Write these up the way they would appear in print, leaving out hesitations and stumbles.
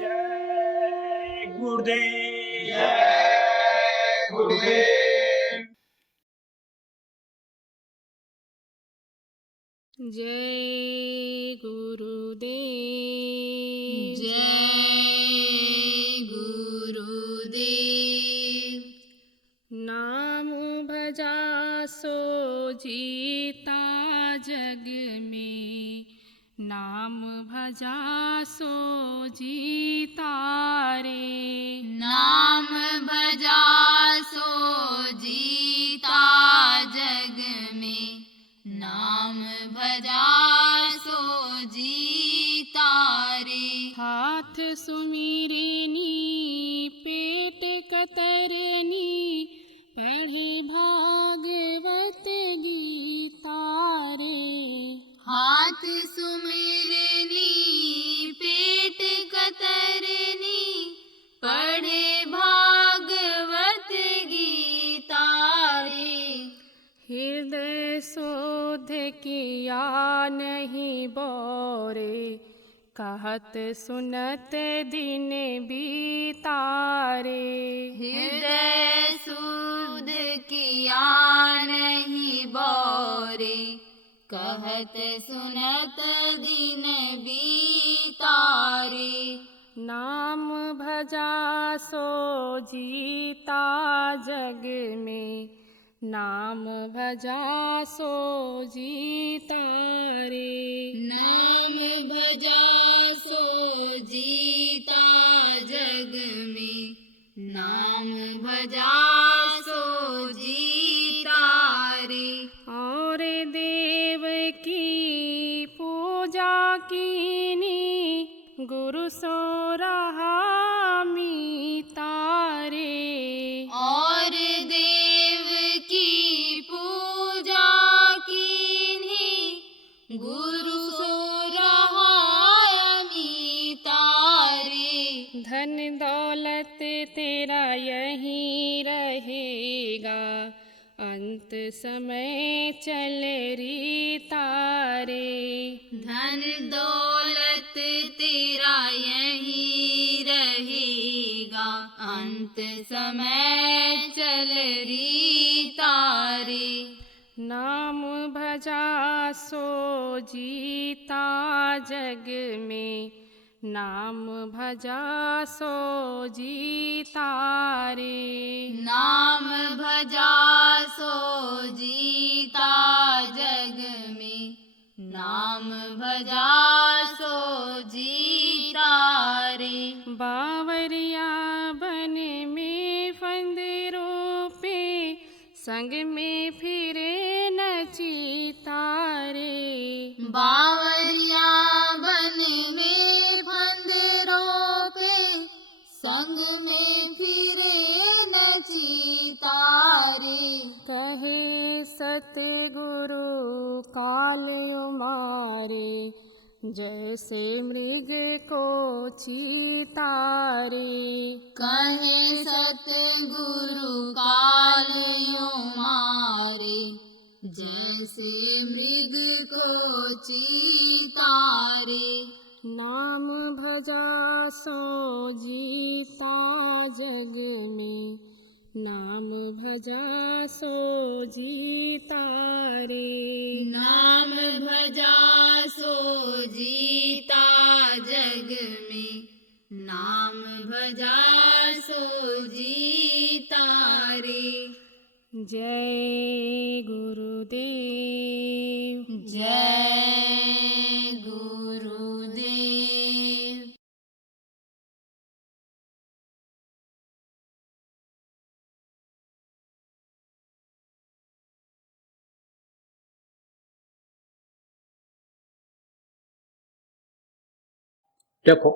जय गुरुदेव। जय गुरुदेव। जय गुरुदेव। जय गुरुदेव। नाम भजा सो जीता जग में, नाम भजा सो जीता रे। नाम भजा सो जीता जग में, नाम भजा सो जीता रे। हाथ सुमिरनी पेट कतरनी, पढ़े भागवत गीता रे। हाथ सुमिरनी पेट कतरनी, पढ़े भागवत गीता रे। हृदय शोध किया नहीं बोरे, कहत सुनत दिन बीता रे। हृदय शुद्ध किया नहीं बोरे, कहत सुनत दिन बीता रे। नाम भजा सो जीता जग में, नाम भजा सो जीता रे। नाम भजा सो जीता जग में, नाम भजा सो जीता रे। और देव की पूजा कीनी, गुरु सो रहा मीता रे। और देव की पूजा कीन्ही, गुरु सो रहा मीता रे। धन दौलत तेरा यहीं रहेगा, अंत समय चल री तारे। धन दौलत तेरा यहीं रहेगा, अंत समय चल री तारे। नाम भजा सो जीता जग में, नाम भजा सो जीता रे। नाम भजा सो जीता जग में, नाम भजा सो जीता रे। बावरिया बन में फंदरों पे, संग में फिरे नचीता रे। बावरिया बन में फंदरों पे, संग में फिरे नचीता रे। कहे सतगुरु काल मारे, जैसे मृग को चीता रे। कहे सतगुरु काल मारे, जैसे मृग को चीता रे। नाम भजा सो जीता जग में, नाम भजा सो जीता रे। नाम भजा सो जीता जग में, नाम भजा सो जीता रे। जय गुरुदेव। जय गुरुदेव। देखो,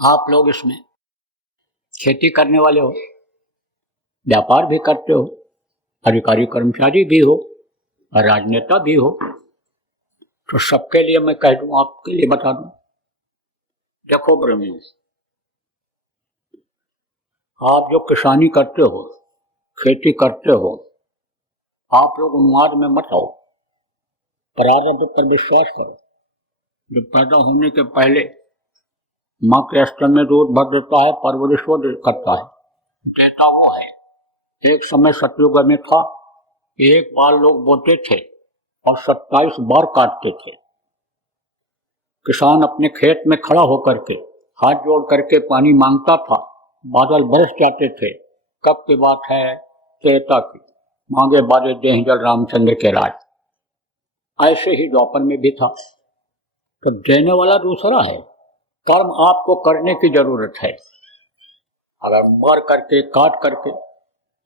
आप लोग इसमें खेती करने वाले हो, व्यापार भी करते हो, अधिकारी कर्मचारी भी हो और राजनेता भी हो, तो सबके लिए मैं कह दूं, आपके लिए बता दूं। देखो ब्रह्मियों, आप जो किसानी करते हो, खेती करते हो, आप लोग उन्माद में मत आओ। प्रारब्ध पर विश्वास करो। जो पैदा होने के पहले माँ के स्तन में दूध भर देता है, परवरिश वो करता है, देता वो है। एक समय सतयुग में था, एक बार लोग बोते थे और 27 बार काटते थे। किसान अपने खेत में खड़ा होकर के हाथ जोड़ करके पानी मांगता था, बादल बरस जाते थे। कब की बात है? त्रेता की। मांगे बाजे देह जल रामचंद्र के राज। ऐसे ही द्वापर में भी था। तो देने वाला दूसरा है, कर्म आपको करने की जरूरत है। अगर मार करके, काट करके,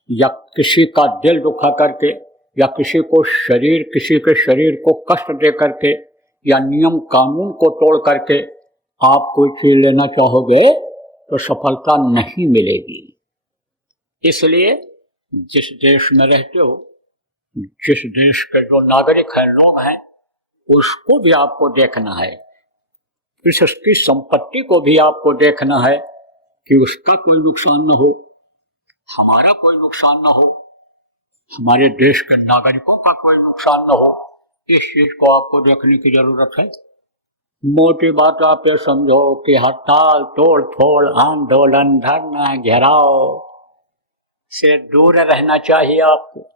या किसी का दिल दुखा करके, या किसी के शरीर को कष्ट दे करके, या नियम कानून को तोड़ करके आप कोई चीज लेना चाहोगे तो सफलता नहीं मिलेगी। इसलिए जिस देश में रहते हो, जिस देश के जो नागरिक हैं, लोग हैं, उसको भी आपको देखना है, उसकी संपत्ति को भी आपको देखना है कि उसका कोई नुकसान न हो, हमारा कोई नुकसान न हो, हमारे देश के नागरिकों का कोई नुकसान न हो। इस चीज को आपको देखने की जरूरत है। मोटी बात आप ये समझो कि हड़ताल, तोड़ फोड़, आंदोलन, धरना, घेराव से दूर रहना चाहिए आपको।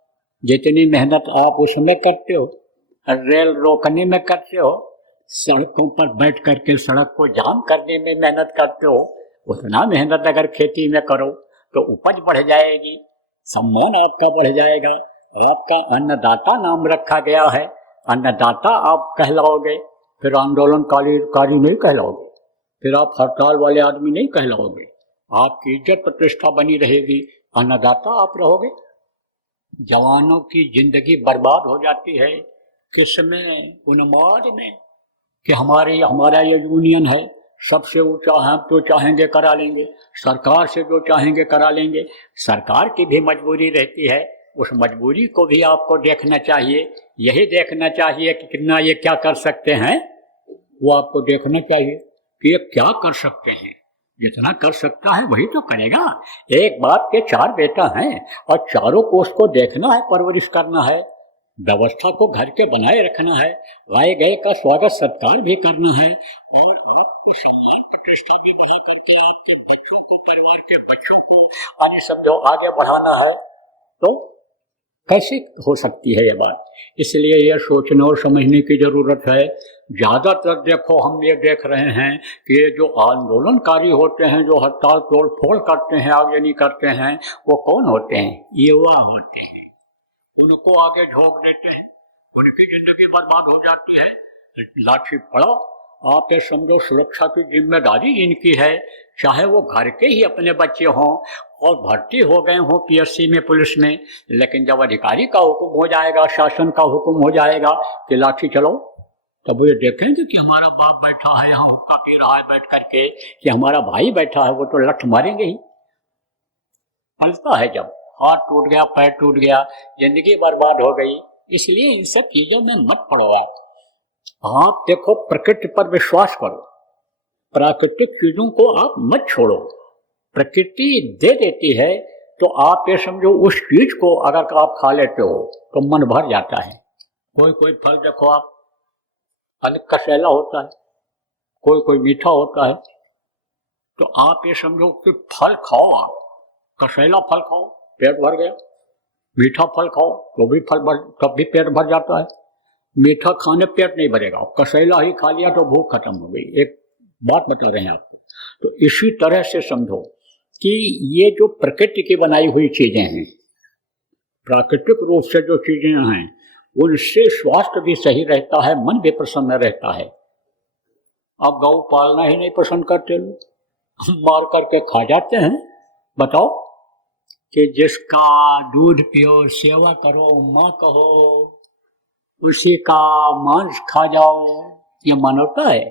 जितनी मेहनत आप उसमें करते हो, रेल रोकने में करते हो, सड़कों पर बैठ करके सड़क को जाम करने में मेहनत करते हो, उतना मेहनत अगर खेती में करो तो उपज बढ़ जाएगी, सम्मान आपका बढ़ जाएगा। आपका अन्नदाता नाम रखा गया है, अन्नदाता आप कहलाओगे, फिर आंदोलनकारी नहीं कहलाओगे, फिर आप हड़ताल वाले आदमी नहीं कहलाओगे। आपकी इज्जत प्रतिष्ठा बनी रहेगी, अन्नदाता आप रहोगे। जवानों की जिंदगी बर्बाद हो जाती है किसमें? उन्माद में कि हमारा ये यूनियन है, सबसे ऊंचा है, तो चाहेंगे करा लेंगे, सरकार से जो चाहेंगे करा लेंगे। सरकार की भी मजबूरी रहती है, उस मजबूरी को भी आपको देखना चाहिए। यही देखना चाहिए कि कितना ये क्या कर सकते हैं, वो आपको देखना चाहिए कि ये क्या कर सकते हैं। जितना कर सकता है वही तो करेगा। एक बाप के 4 बेटा हैं और चारों को उसको देखना है, परवरिश करना है, व्यवस्था को घर के बनाए रखना है, आए गए का स्वागत सत्कार भी करना है, और आपको सम्मान प्रतिष्ठा भी बना करके आपके बच्चों को, परिवार के बच्चों को आने समझो आगे बढ़ाना है। तो कैसे हो सकती है ये बात? इसलिए ये सोचने और समझने की जरूरत है। ज्यादातर देखो हम ये देख रहे हैं कि ये जो आंदोलनकारी होते हैं, जो हड़ताल तोड़ फोड़ करते हैं, आगे नहीं करते हैं, वो कौन होते हैं? युवा होते हैं। उनको आगे झोंक देते हैं, उनकी जिंदगी बर्बाद हो जाती है। लाठी पड़ो, आप ये समझो सुरक्षा की जिम्मेदारी इनकी है, चाहे वो घर के ही अपने बच्चे हों और भर्ती हो गए हों पीएससी में, पुलिस में, लेकिन जब अधिकारी का हुक्म हो जाएगा, शासन का हुक्म हो जाएगा कि लाठी चलो, तब वो ये देखेंगे कि हमारा बाप बैठा है, हम हुक्का पी रहा है बैठ करके, कि हमारा भाई बैठा है, वो तो लठ मारेंगे ही। पलता है जब हाथ टूट गया, पैर टूट गया, जिंदगी बर्बाद हो गई। इसलिए इन सब चीजों में मत पड़ो। आप देखो, प्रकृति पर विश्वास करो, प्राकृतिक चीजों को आप मत छोड़ो। प्रकृति दे देती है तो आप ये समझो उस चीज को अगर आप खा लेते हो तो मन भर जाता है। कोई फल देखो आप, अलग कसैला होता है, कोई मीठा होता है, तो आप ये समझो कि फल खाओ, आप कसैला फल खाओ, पेट भर गया। मीठा फल खाओ तो भी तब भी पेट भर जाता है। मीठा खाने पेट नहीं भरेगा, कसैला ही खा लिया तो भूख खत्म हो गई। एक बात बता रहे हैं आपको। तो इसी तरह से समझो कि ये जो प्रकृति की बनाई हुई चीजें हैं, प्राकृतिक रूप से जो चीजें हैं, उनसे स्वास्थ्य भी सही रहता है, मन भी प्रसन्न रहता है। अब गौ पालना ही नहीं पसंद करते लोग, मार करके खा जाते हैं। बताओ कि जिसका दूध पियो, सेवा करो, माँ कहो, उसी का मांस खा जाओ, ये मानवता है?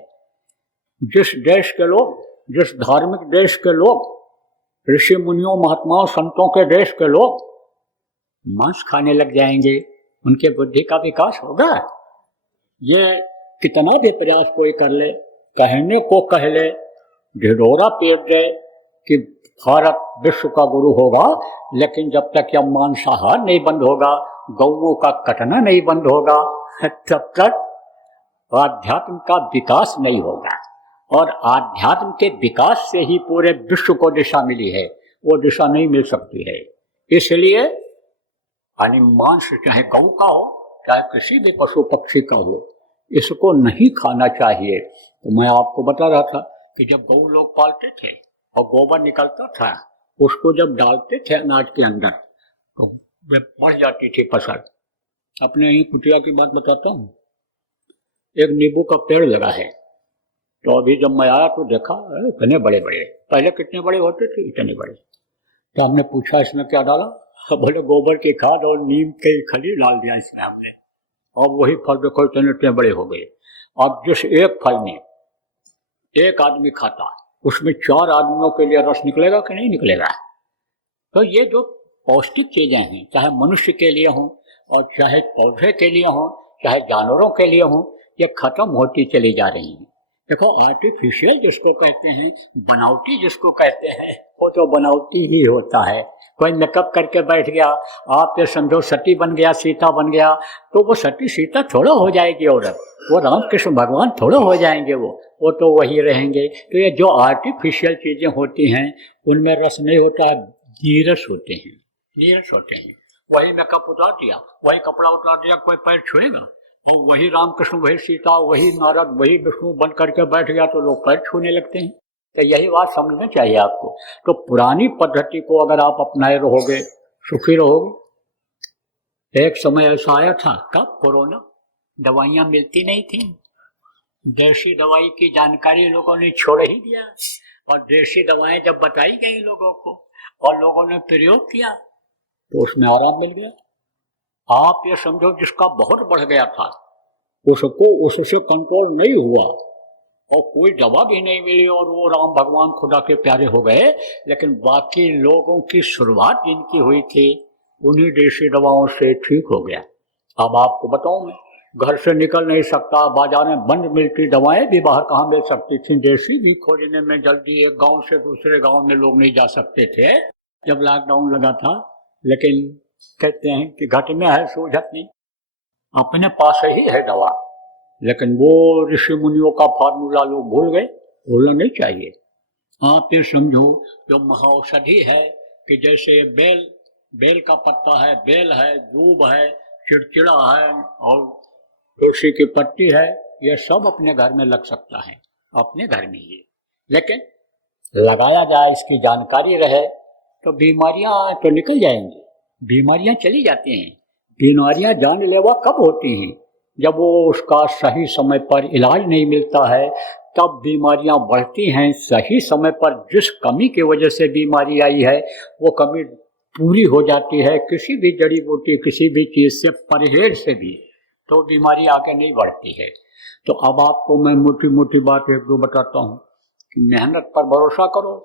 जिस देश के लोग, जिस धार्मिक देश के लोग, ऋषि मुनियों, महात्माओं, संतों के देश के लोग मांस खाने लग जाएंगे, उनके बुद्धि का विकास होगा? ये कितना भी प्रयास कोई कर ले, कहने को कह ले, ढिढोरा पीट दे कि भारत विश्व का गुरु होगा, लेकिन जब तक यह मांसाहार नहीं बंद होगा, गौओं का कटना नहीं बंद होगा, तब तक आध्यात्म का विकास नहीं होगा। और आध्यात्म के विकास से ही पूरे विश्व को दिशा मिली है, वो दिशा नहीं मिल सकती है। इसलिए मांस चाहे गौ का हो, चाहे किसी भी पशु पक्षी का हो, इसको नहीं खाना चाहिए। तो मैं आपको बता रहा था कि जब गौ लोग पालते थे और गोबर निकलता था, उसको जब डालते थे अनाज के अंदर तो बढ़ जाती थी फसल। अपने यही कुटिया की बात बताता हूँ। एक नींबू का पेड़ लगा है, तो अभी जब मैं आया तो देखा इतने बड़े बड़े, पहले कितने बड़े होते थे, इतने बड़े। तो हमने पूछा इसमें क्या डाला? बोले गोबर की खाद और नीम के खली डाल दिया इसमें हमने, और वही फल देखो इतने बड़े हो गए। अब जिस एक फल में एक आदमी खाता, उसमें 4 आदमियों के लिए रस निकलेगा कि नहीं निकलेगा? तो ये जो पौष्टिक चीजें हैं, चाहे मनुष्य के लिए हों और चाहे पौधे के लिए हों, चाहे जानवरों के लिए हों, ये खत्म होती चली जा रही हैं। देखो आर्टिफिशियल जिसको कहते हैं, बनावटी जिसको कहते हैं, वो तो बनावटी ही होता है। कोई मेकअप करके बैठ गया, आप ये समझो सती बन गया, सीता बन गया, तो वो सती सीता थोड़ा हो जाएगी औरत, वो रामकृष्ण भगवान थोड़ा हो जाएंगे, वो तो वही रहेंगे। तो ये जो आर्टिफिशियल चीजें होती हैं उनमें रस नहीं होता, नीरस होते हैं, नीरस होते हैं। वही मेकअप उतार दिया, वही कपड़ा उतार दिया, कोई पैर छुएगा? और वही रामकृष्ण, वही सीता, वही नारद, वही विष्णु बन करके बैठ गया तो लोग पैर छूने लगते हैं। तो यही बात समझना चाहिए आपको। तो पुरानी पद्धति को अगर आप अपनाए रहोगे, सुखी रहोगे। एक समय ऐसा आया था, कब? कोरोना, दवाइयां मिलती नहीं थी, देशी दवाई की जानकारी लोगों ने छोड़ ही दिया, और देशी दवाएं जब बताई गई लोगों को और लोगों ने प्रयोग किया तो उसमें आराम मिल गया। आप ये समझो जिसका बहुत बढ़ गया था उसको उससे कंट्रोल नहीं हुआ और कोई दवा भी नहीं मिली और वो राम भगवान खुदा के प्यारे हो गए, लेकिन बाकी लोगों की शुरुआत जिनकी हुई थी उन्हीं देशी दवाओं से ठीक हो गया। अब आपको बताऊं, मैं घर से निकल नहीं सकता, बाजार में बंद मिलती दवाएं भी बाहर कहाँ मिल सकती थी, देशी भी खोजने में जल्दी एक गांव से दूसरे गांव में लोग नहीं जा सकते थे जब लॉकडाउन लगा था। लेकिन कहते हैं कि घट में है सूझत नहीं, अपने पास ही है दवा, लेकिन वो ऋषि मुनियों का फार्मूला लोग भूल गए, भूलना नहीं चाहिए। आप ये समझो जो महाऔषधि है कि जैसे बेल का पत्ता है, बेल है, दूब है, चिड़चिड़ा है और तुलसी की पत्ती है, ये सब अपने घर में लग सकता है, अपने घर में ही। लेकिन लगाया जाए, इसकी जानकारी रहे तो बीमारियां तो निकल जाएंगी, बीमारियां चली जाती हैं। बीमारियां जानलेवा कब होती हैं? जब वो उसका सही समय पर इलाज नहीं मिलता है, तब बीमारियां बढ़ती हैं। सही समय पर जिस कमी की वजह से बीमारी आई है वो कमी पूरी हो जाती है, किसी भी जड़ी बूटी, किसी भी चीज़ से, परहेज से भी, तो बीमारी आगे नहीं बढ़ती है। तो अब आपको मैं मोटी मोटी बात एक दो बताता हूँ कि मेहनत पर भरोसा करो,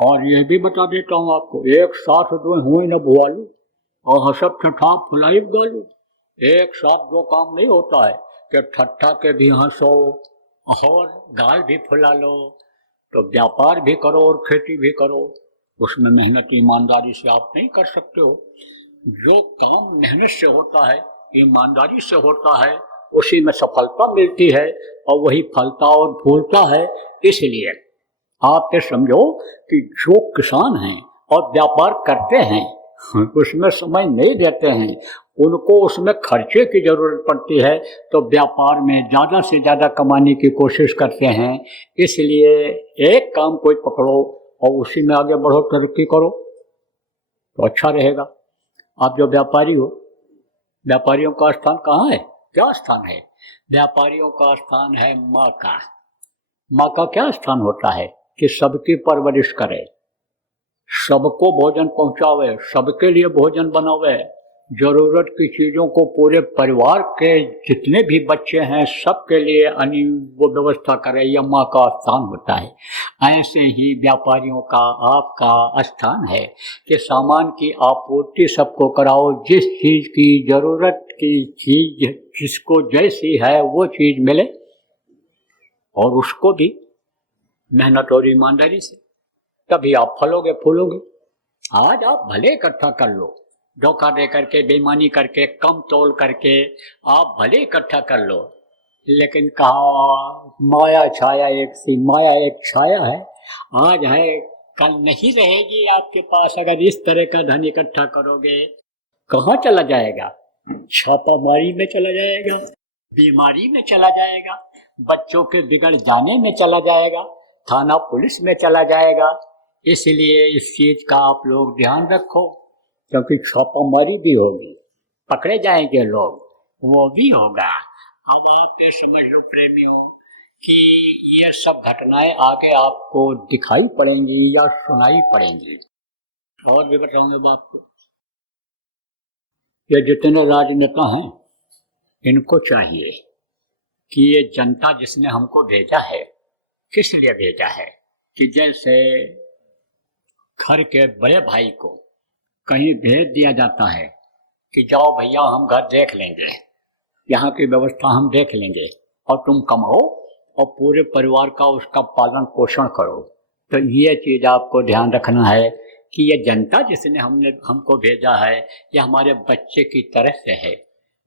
और यह भी बता देता हूँ आपको, एक साथ दो हुए न भुआलू और हसब ठठा फुलाई गालू। एक साथ दो काम नहीं होता है कि ठट्ठा के भी हंसो और गाल भी फुला लो। तो व्यापार भी करो और खेती भी करो, उसमें मेहनत ईमानदारी से आप नहीं कर सकते हो। जो काम मेहनत से होता है, ईमानदारी से होता है, उसी में सफलता मिलती है और वही फलता और फूलता है। इसलिए आप ये समझो कि जो किसान हैं और व्यापार करते हैं उसमें समय नहीं देते हैं, उनको उसमें खर्चे की जरूरत पड़ती है, तो व्यापार में ज़्यादा से ज़्यादा कमाने की कोशिश करते हैं। इसलिए एक काम कोई पकड़ो और उसी में आगे बढ़ो, तरक्की करो तो अच्छा रहेगा। आप जो व्यापारी हो, व्यापारियों का स्थान कहाँ है? क्या स्थान है? व्यापारियों का स्थान है माँ का। माँ का क्या स्थान होता है कि सबकी परवरिश करे, सबको भोजन पहुंचावे, सबके लिए भोजन बनावे, जरूरत की चीजों को पूरे परिवार के जितने भी बच्चे हैं सबके लिए वो व्यवस्था करे, यह माँ का स्थान होता है। ऐसे ही व्यापारियों का आपका स्थान है कि सामान की आपूर्ति सबको कराओ, जिस चीज की जरूरत की चीज जिसको जैसी है वो चीज मिले, और उसको भी मेहनत और ईमानदारी से, तभी आप फलोगे फूलोगे। आज आप भले इकट्ठा कर लो, धोखा दे करके, बेईमानी करके, कम तोल करके आप भले इकट्ठा कर लो, लेकिन कहा माया छाया एक सी, माया एक छाया है, आज है कल नहीं रहेगी आपके पास। अगर इस तरह का धन इकट्ठा करोगे कहाँ चला जाएगा? छापामारी में चला जाएगा, बीमारी में चला जाएगा, बच्चों के बिगड़ जाने में चला जाएगा, थाना पुलिस में चला जाएगा। इसलिए इस चीज का आप लोग ध्यान रखो, क्योंकि छापामारी भी होगी, पकड़े जाएंगे लोग, वो भी होगा। अब आप ये समझ लो प्रेमियों कि ये सब घटनाएं आगे आपको दिखाई पड़ेंगी या सुनाई पड़ेंगी। और भी बताऊंगे बाप को, ये जितने राजनेता हैं इनको चाहिए कि ये जनता जिसने हमको भेजा है, किस लिए भेजा है, कि जैसे घर के बड़े भाई को कहीं भेज दिया जाता है कि जाओ भैया हम घर देख लेंगे, यहाँ की व्यवस्था हम देख लेंगे और तुम कमाओ और पूरे परिवार का उसका पालन पोषण करो। तो ये चीज़ आपको ध्यान रखना है कि ये जनता जिसने हमको भेजा है ये हमारे बच्चे की तरह से है,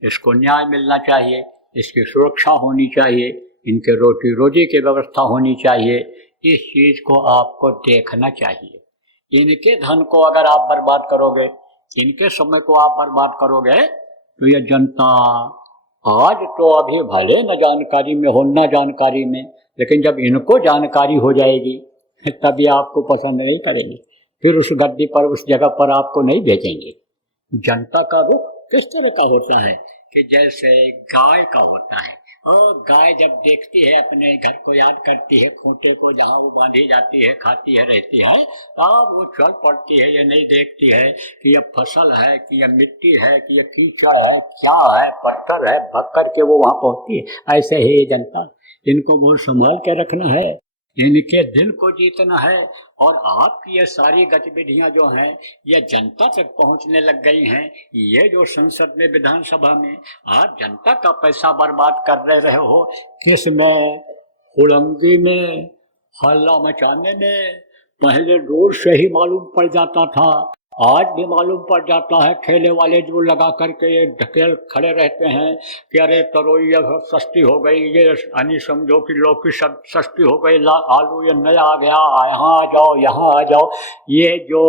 इसको न्याय मिलना चाहिए, इसकी सुरक्षा होनी चाहिए, इनके रोटी रोजी की व्यवस्था होनी चाहिए। इस चीज़ को आपको देखना चाहिए। इनके धन को अगर आप बर्बाद करोगे, इनके समय को आप बर्बाद करोगे, तो ये जनता आज तो अभी भले न जानकारी में हो, न जानकारी में, लेकिन जब इनको जानकारी हो जाएगी तभी आपको पसंद नहीं करेंगे, फिर उस गद्दी पर, उस जगह पर आपको नहीं भेजेंगे। जनता का रुख किस तरह का होता है कि जैसे गाय का होता है, और गाय जब देखती है अपने घर को याद करती है, खूंटे को जहाँ वो बांधी जाती है, खाती है, रहती है, अब वो चल पड़ती है। ये नहीं देखती है कि ये फसल है, कि ये मिट्टी है, कि ये कीचड़ है, क्या है, पत्थर है, भग कर के वो वहाँ पहुँचती है। ऐसे ही ये जनता, इनको बहुत संभाल के रखना है, इनके दिल को जीतना है। और आपकी ये सारी गतिविधियां जो हैं ये जनता तक पहुंचने लग गई हैं। ये जो संसद में, विधानसभा में आप जनता का पैसा बर्बाद कर रहे हो, किस में, हुड़ंगी में, हल्ला मचाने में। पहले दूर से ही मालूम पड़ जाता था, आज भी मालूम पड़ जाता है। ठेले वाले जो लगा करके ये ढकेल खड़े रहते हैं कि अरे तरोई सस्ती हो गई, ये यानी समझो कि लौकी सस्ती हो गई, आलू ये नया आ गया, यहाँ आ जाओ, यहाँ आ जाओ। ये जो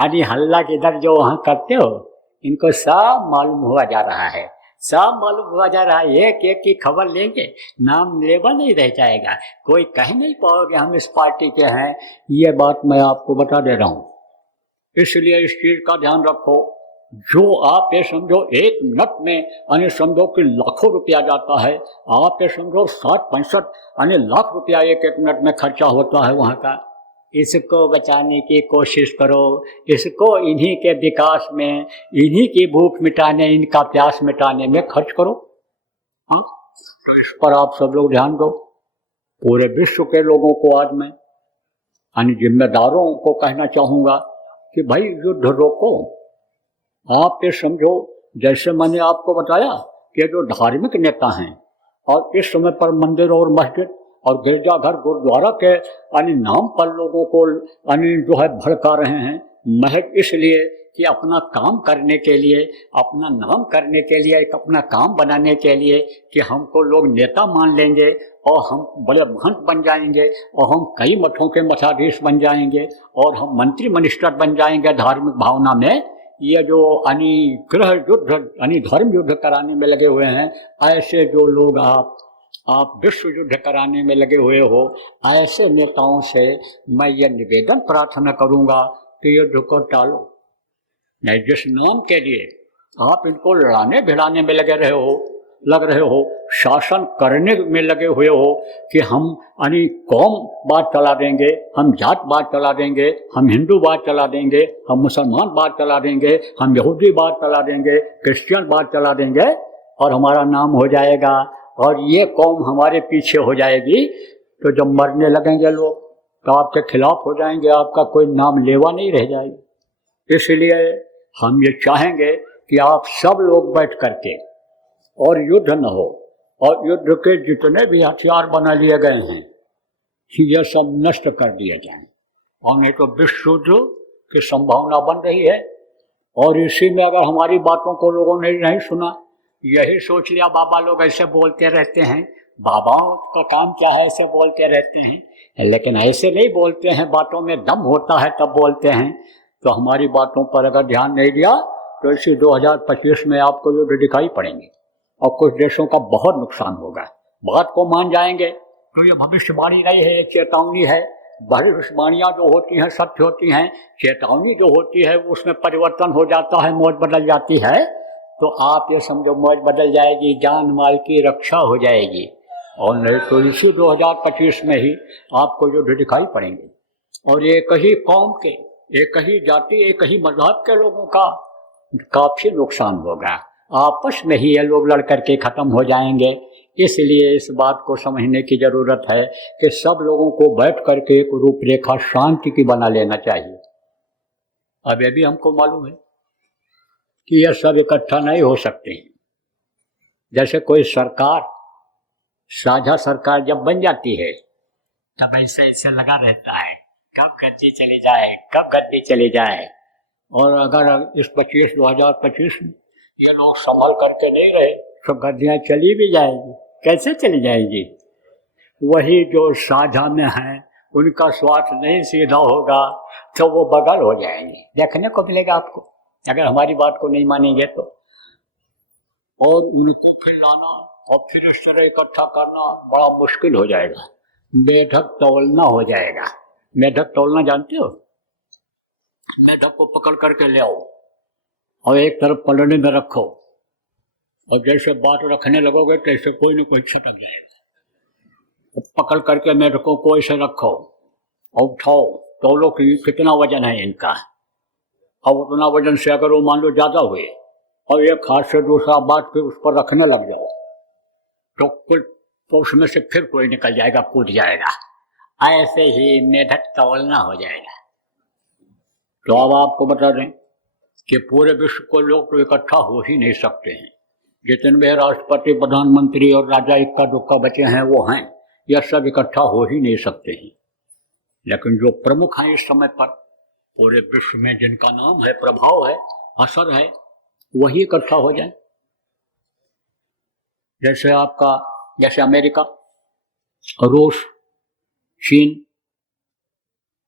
यानी हल्ला किधर जो वहाँ करते हो, इनको सब मालूम हुआ जा रहा है, सब मालूम हुआ जा रहा है। एक एक की खबर लेंगे, नाम लेवा नहीं रह जाएगा, कोई कह नहीं पाओगे हम इस पार्टी के हैं। ये बात मैं आपको बता दे रहा हूँ। इसलिए इस चीज का ध्यान रखो। जो आप ये समझो 1 मिनट में यानी समझो कि लाखों रुपया जाता है, आप ये समझो 60-65 यानी लाख रुपया एक मिनट में खर्चा होता है वहाँ का। इसको बचाने की कोशिश करो, इसको इन्हीं के विकास में, इन्हीं की भूख मिटाने, इनका प्यास मिटाने में खर्च करो। हाँ, तो इस पर आप सब लोग ध्यान दो। पूरे विश्व के लोगों को आज मैं यानी जिम्मेदारों को कहना चाहूँगा कि भाई युद्ध रोको। आप ये समझो, जैसे मैंने आपको बताया कि जो धार्मिक नेता हैं और इस समय पर मंदिर और मस्जिद और गिरजाघर, गुरुद्वारा के यानी नाम पर लोगों को यानी जो है भड़का रहे हैं, महज इसलिए कि अपना काम करने के लिए, अपना नाम करने के लिए, एक अपना काम बनाने के लिए कि हमको लोग नेता मान लेंगे और हम बड़े महंत बन जाएंगे और हम कई मठों के मठाधीश बन जाएंगे और हम मंत्री मिनिस्टर बन जाएंगे धार्मिक भावना में। ये जो यानी गृह युद्ध यानी धर्म युद्ध कराने में लगे हुए हैं, ऐसे जो लोग आप विश्व युद्ध कराने में लगे हुए हो, ऐसे नेताओं से मैं ये निवेदन प्रार्थना करूंगा कि युद्ध को टालो। नहीं, जिस नाम के लिए आप इनको लड़ाने भिड़ाने में लग रहे हो, शासन करने में लगे हुए हो कि हम यानी कौम बात चला देंगे, हम जात बात चला देंगे, हम हिंदू बात चला देंगे, हम मुसलमान बात चला देंगे, हम यहूदी बात चला देंगे, क्रिश्चियन बात चला देंगे और हमारा नाम हो जाएगा और ये कौम हमारे पीछे हो जाएगी। तो जब मरने लगेंगे लोग तो आपके खिलाफ हो जाएंगे, आपका कोई नाम लेवा नहीं रह जाएगा। इसलिए हम ये चाहेंगे कि आप सब लोग बैठ करके, और युद्ध न हो, और युद्ध के जितने भी हथियार बना लिए गए हैं ये सब नष्ट कर दिए जाएं, और नहीं तो विश्व युद्ध की संभावना बन रही है। और इसी में अगर हमारी बातों को लोगों ने नहीं सुना, यही सोच लिया बाबा लोग ऐसे बोलते रहते हैं, बाबाओं का काम क्या है ऐसे बोलते रहते हैं, लेकिन ऐसे नहीं बोलते हैं, बातों में दम होता है तब बोलते हैं। तो हमारी बातों पर अगर ध्यान नहीं दिया तो इसी 2025 में आपको जो दिखाई पड़ेंगे और कुछ देशों का बहुत नुकसान होगा। बात को मान जाएंगे तो ये भविष्यवाणी नहीं है, एक चेतावनी है। भविष्यवाणियाँ जो होती हैं सत्य होती हैं, चेतावनी जो होती है उसमें परिवर्तन हो जाता है, मौत बदल जाती है। तो आप ये समझो मौत बदल जाएगी, जान माल की रक्षा हो जाएगी। और नहीं तो इसी 2025 में ही आपको जो दिखाई पड़ेंगे और एक ही कौम के, एक ही जाति, एक ही मजहब के लोगों का काफी नुकसान होगा। आपस में ही ये लोग लड़ करके खत्म हो जाएंगे। इसलिए इस बात को समझने की जरूरत है कि सब लोगों को बैठ करके एक रूपरेखा शांति की बना लेना चाहिए। अब ये भी हमको मालूम है कि यह सब इकट्ठा नहीं हो सकते हैं। जैसे कोई सरकार, साझा सरकार जब बन जाती है तब ऐसे ऐसे लगा रहता है कब गद्दी चली जाए, कब गद्दी चली जाए। और अगर इस 2025 में ये लोग संभल करके नहीं रहे तो गद्दियाँ चली भी जाएगी। कैसे चली जाएगी? वही जो साझा में है उनका स्वार्थ नहीं सीधा होगा तो वो बगल हो जाएंगे, देखने को मिलेगा आपको अगर हमारी बात को नहीं मानेंगे तो। और उनको फिर लाना और फिर इस तरह इकट्ठा करना बड़ा मुश्किल हो जाएगा, मेढक तौलना हो जाएगा। मेढक तौलना जानते हो? मेढक को पकड़ करके ले आओ और एक तरफ पलड़े में रखो और जैसे बात रखने लगोगे तैसे कोई न कोई छटक जाएगा। पकड़ करके मेढकों को ऐसे रखो और उठाओ, तौलो कि कितना वजन है इनका। अब उतना वजन से अगर वो मान लो ज्यादा हुए और एक हाथ से दूसरा बात फिर उस पर रखने लग जाओ तो उसमें से फिर कोई निकल जाएगा, कूद जाएगा। ऐसे ही मेढक तौलना हो जाएगा। तो अब आपको बता दें कि पूरे विश्व को लोग तो इकट्ठा हो ही नहीं सकते हैं। जितने भी राष्ट्रपति, प्रधानमंत्री और राजा इक्का दुक्का बचे हैं वो हैं, यह सब इकट्ठा हो ही नहीं सकते हैं। लेकिन जो प्रमुख हैं इस समय पर पूरे विश्व में, जिनका नाम है, प्रभाव है, असर है, वही इकट्ठा हो जाए। जैसे अमेरिका, रूस, चीन,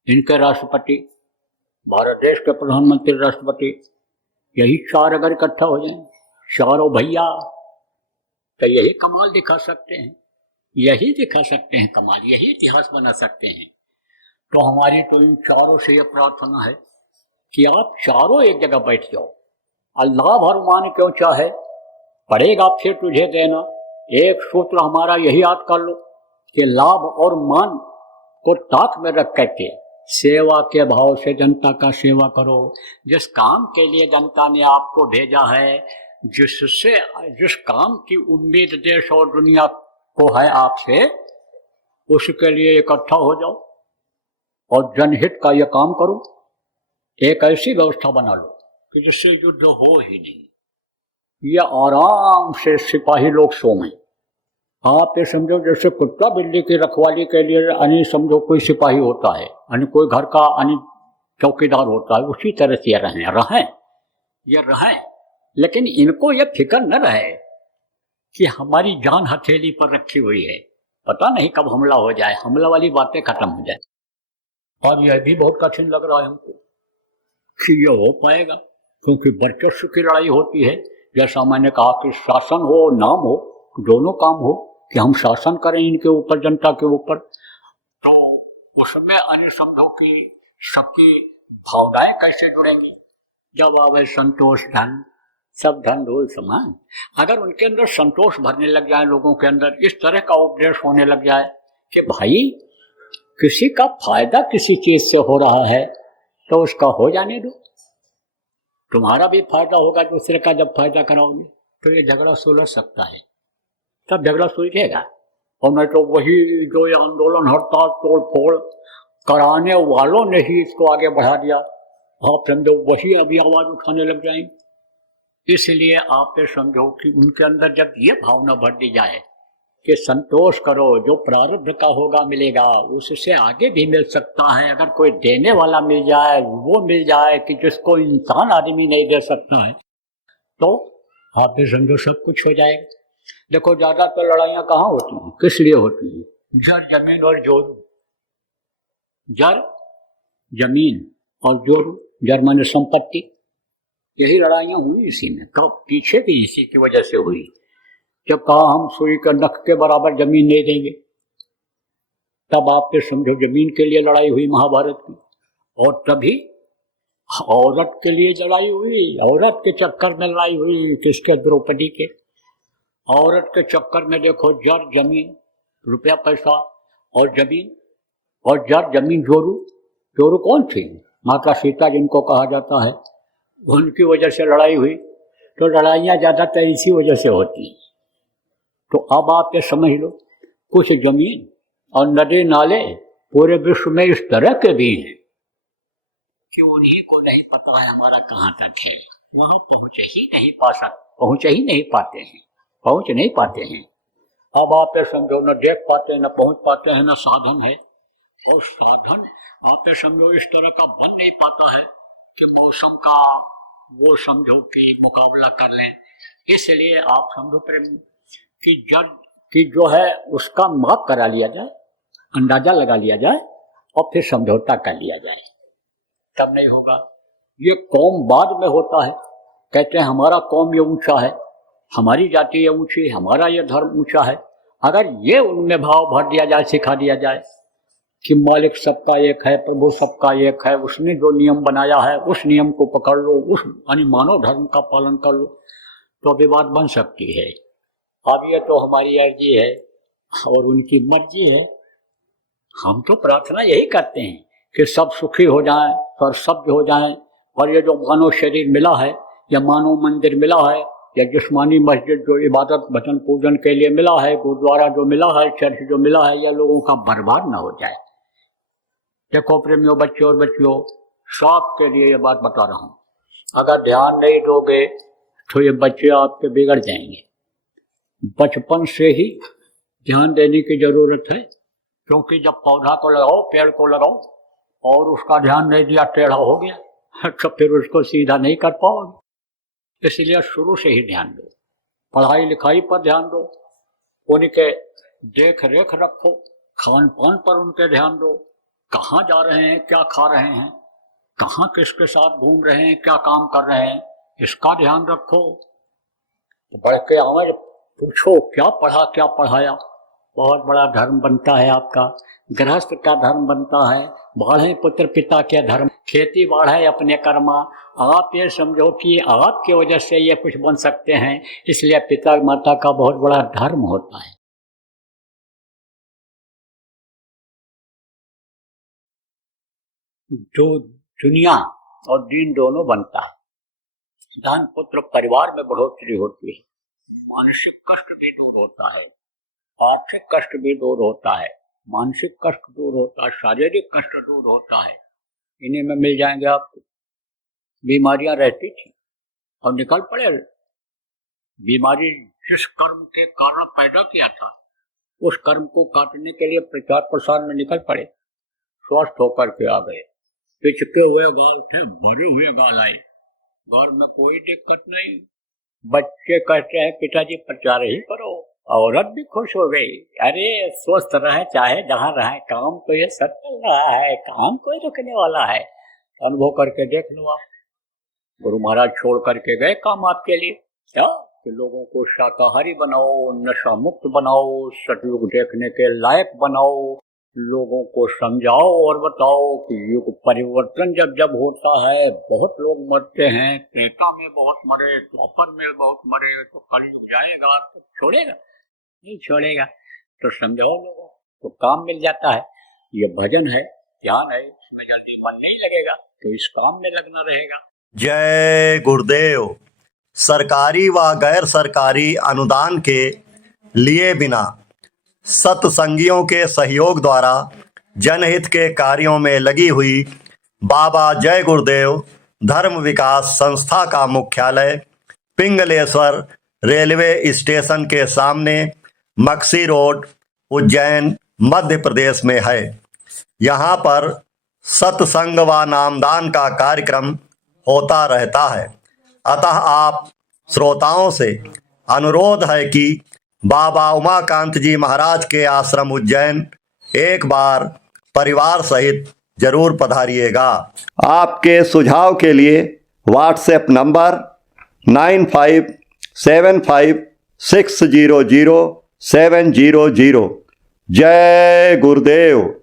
इनके राष्ट्रपति, भारत देश के प्रधानमंत्री, राष्ट्रपति, यही चार अगर इकट्ठा हो जाएं, चारों भैया, तो यही कमाल दिखा सकते हैं, यही दिखा सकते हैं कमाल, यही इतिहास बना सकते हैं। तो हमारी तो इन चारों से यह प्रार्थना है कि आप चारों एक जगह बैठ जाओ। अल्लाह भरमान क्यों चाहे पड़ेगा फिर तुझे देना। एक सूत्र हमारा यही याद कर लो कि लाभ और मान को ताक में रख करके सेवा के भाव से जनता का सेवा करो। जिस काम के लिए जनता ने आपको भेजा है, जिस काम की उम्मीद देश और दुनिया को है आपसे, उसके लिए इकट्ठा हो जाओ और जनहित का यह काम करो। एक ऐसी व्यवस्था बना लो कि जिससे युद्ध हो ही नहीं, यह आराम से सिपाही लोग सोएं। आप ये समझो जैसे कुत्ता बिल्ली की रखवाली के लिए यानी समझो कोई सिपाही होता है, यानी कोई घर का यानी चौकीदार होता है, उसी तरह से ये रहें। लेकिन इनको यह फिक्र न रहे कि हमारी जान हथेली पर रखी हुई है, पता नहीं कब हमला हो जाए, हमला वाली बातें खत्म हो जाए। और यह भी बहुत कठिन लग रहा है हमको कि यह हो पाएगा, क्योंकि वर्चस्व की लड़ाई होती है। जैसा मैंने कहा कि शासन हो, नाम हो, दोनों काम हो, कि हम शासन करें इनके ऊपर, जनता के ऊपर। तो उसमें अन्य समझो कि सबकी भावनाएं कैसे जुड़ेंगी। जब आवे संतोष धन, सब धन धूल समान। अगर उनके अंदर संतोष भरने लग जाए, लोगों के अंदर इस तरह का उपदेश होने लग जाए कि भाई किसी का फायदा किसी चीज से हो रहा है तो उसका हो जाने दो, तुम्हारा भी फायदा होगा दूसरे का जब फायदा कराओगे तो ये झगड़ा सुलझ सकता है, तब झगड़ा सुलझेगा। और नहीं तो वही जो ये आंदोलन, हड़ताल, तोड़ फोड़ कराने वालों ने ही इसको आगे बढ़ा दिया, आप समझो वही अभी आवाज उठाने लग जाएंगे। इसलिए आप ये समझो कि उनके अंदर जब ये भावना भर दी जाए कि संतोष करो, जो प्रारब्ध का होगा मिलेगा, उससे आगे भी मिल सकता है। अगर कोई देने वाला मिल जाए, वो मिल जाए कि जिसको इंसान आदमी नहीं दे सकता है, तो आप भी समझो सब कुछ हो जाएगा। देखो ज्यादातर लड़ाइयां कहाँ होती हैं, किस लिए होती हैं? जर जमीन और जोरू। जर जमीन और जोरू, जर माने संपत्ति, यही लड़ाइयां हुई इसी में। कब पीछे भी इसी की वजह से हुई। जब कहा हम सुई के नख के बराबर जमीन नहीं देंगे, तब आप फिर समझो जमीन के लिए लड़ाई हुई महाभारत की। और तभी औरत के लिए लड़ाई हुई, औरत के चक्कर में लड़ाई हुई, किसके? द्रौपदी के। औरत के चक्कर में देखो जर जमीन, रुपया पैसा और जमीन, और जर जमीन जोरू। जोरू कौन थी? माता सीता जिनको कहा जाता है, उनकी वजह से लड़ाई हुई। तो लड़ाइयाँ ज्यादातर इसी वजह से होती। तो अब आप ये समझ लो, कुछ जमीन और नदी नाले पूरे विश्व में इस तरह के भी हैं कि उन्हीं को नहीं पता है हमारा कहाँ तक है, वहां पहुंच ही नहीं पाते हैं, पहुंच नहीं पाते हैं। अब आप ये समझो, न देख पाते हैं, न पहुंच पाते हैं, न साधन है। और साधन आप ये समझो इस तरह का बन नहीं पाता है कि मौसम का वो समझो कि मुकाबला कर लें। इसलिए आप समझो प्रेम कि जड़ की जो है उसका माप करा लिया जाए, अंदाजा लगा लिया जाए और फिर समझौता कर लिया जाए, तब नहीं होगा। ये कौम बाद में होता है, कहते हैं हमारा कौम ये ऊंचा है, हमारी जाति ये ऊंची, हमारा ये धर्म ऊंचा है। अगर ये उनमें भाव भर दिया जाए, सिखा दिया जाए कि मालिक सबका एक है, प्रभु सबका एक है, उसने जो नियम बनाया है उस नियम को पकड़ लो, उस यानी मानव धर्म का पालन कर लो, तो विवाद बन सकती है। अब ये तो हमारी अर्जी है और उनकी मर्जी है। हम तो प्रार्थना यही करते हैं कि सब सुखी हो जाएं, और सभ्य हो जाएं। और ये जो मानव शरीर मिला है, या मानव मंदिर मिला है, या जिस्मानी मस्जिद जो इबादत भजन पूजन के लिए मिला है, गुरुद्वारा जो मिला है, चर्च जो मिला है, या लोगों का बर्बाद ना हो जाए। देखो प्रेमियों, बच्चों और बच्चियों, सब के लिए ये बात बता रहा हूं, अगर ध्यान नहीं दोगे तो ये बच्चे आपके बिगड़ जाएंगे। बचपन से ही ध्यान देने की जरूरत है, क्योंकि जब पौधा को लगाओ, पेड़ को लगाओ, और उसका ध्यान नहीं दिया, टेढ़ा हो गया, तो फिर उसको सीधा नहीं कर पाओगे। इसलिए शुरू से ही ध्यान दो, पढ़ाई लिखाई पर ध्यान दो, उनके देख रेख रखो, खान पान पर उनके ध्यान दो, कहाँ जा रहे हैं, क्या खा रहे हैं, कहाँ किसके साथ घूम रहे हैं, क्या काम कर रहे हैं, इसका ध्यान रखो। बढ़ के आवाज पूछो क्या पढ़ा क्या पढ़ाया, बहुत बड़ा धर्म बनता है आपका। गृहस्थ का धर्म बनता है, बाढ़े पुत्र पिता के धर्म, खेती बाढ़े अपने कर्मा। आप ये समझो कि आपके वजह से ये कुछ बन सकते हैं, इसलिए पिता माता का बहुत बड़ा धर्म होता है। जो दुनिया और दीन दोनों बनता है। धन पुत्र परिवार में बढ़ोतरी होती है, मानसिक कष्ट भी दूर होता है, आर्थिक कष्ट भी दूर होता है, मानसिक कष्ट दूर होता है, शारीरिक कष्ट दूर होता है। इन्हीं में मिल जाएंगे आपको। बीमारियां रहती थी और निकल पड़े। बीमारी जिस कर्म के कारण पैदा किया था, उस कर्म को काटने के लिए प्रचार प्रसार में निकल पड़े, स्वस्थ होकर के आ गए। पिचके हुए गाल थे, भरे हुए गाल आए, घर में कोई दिक्कत नहीं। बच्चे कहते हैं पिताजी प्रचार ही करो, औरत भी खुश हो गई। अरे स्वस्थ रहे चाहे जहाँ रहे, काम तो ये सब चल रहा है, काम कोई रुकने वाला है। अनुभव करके देख लो आप। गुरु महाराज छोड़ करके गए काम आपके लिए, क्या कि लोगों को शाकाहारी बनाओ, नशा मुक्त बनाओ, सतयुग देखने के लायक बनाओ, लोगों को समझाओ और बताओ कि युग परिवर्तन जब जब होता है, बहुत लोग मरते हैं, त्रेता में बहुत मरे, द्वापर में बहुत मरे, तो कलयुग जाएगा तो छोड़ेगा नहीं छोड़ेगा। तो समझाओ लोगों तो काम मिल जाता है। ये भजन है, ध्यान है, इसमें जल्दी मन नहीं लगेगा तो इस काम में लगना रहेगा। जय गुरुदेव। सरकारी व गैर सरकारी अनुदान के लिए बिना सत्संगियों के सहयोग द्वारा जनहित के कार्यों में लगी हुई बाबा जय गुरुदेव धर्म विकास संस्था का मुख्यालय पिंगलेश्वर रेलवे स्टेशन के सामने मक्सी रोड, उज्जैन, मध्य प्रदेश में है। यहाँ पर सत्संग व नामदान का कार्यक्रम होता रहता है। अतः आप श्रोताओं से अनुरोध है कि बाबा उमाकांत जी महाराज के आश्रम उज्जैन एक बार परिवार सहित जरूर पधारिएगा। आपके सुझाव के लिए व्हाट्सएप नंबर 9575600700। जय गुरुदेव।